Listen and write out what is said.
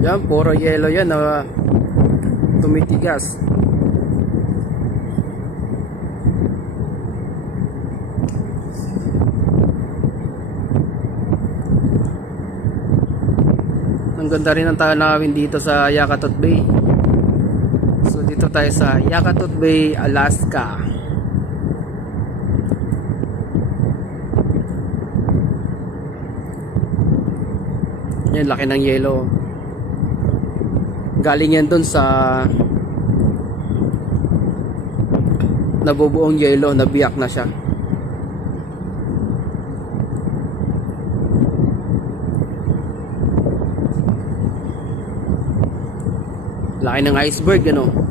Yan, puro yelo yan na tumitigas. Ang ganda rin ang tanawin dito sa Yakutat Bay. So dito tayo sa Yakutat Bay, Alaska. Yan, laki ng yelo. Galing yan dun sa nabubuong yelo, nabiyak na siya. Laki ng iceberg, ano?